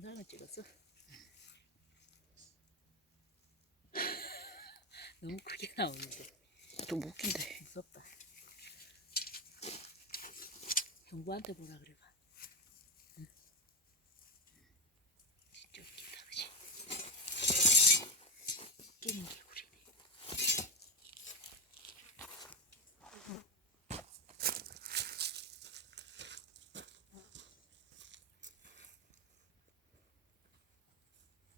영상을 찍었어? 너무 크게 나오는데 좀 웃긴데. 무섭다. 경부한테 보라 그래봐.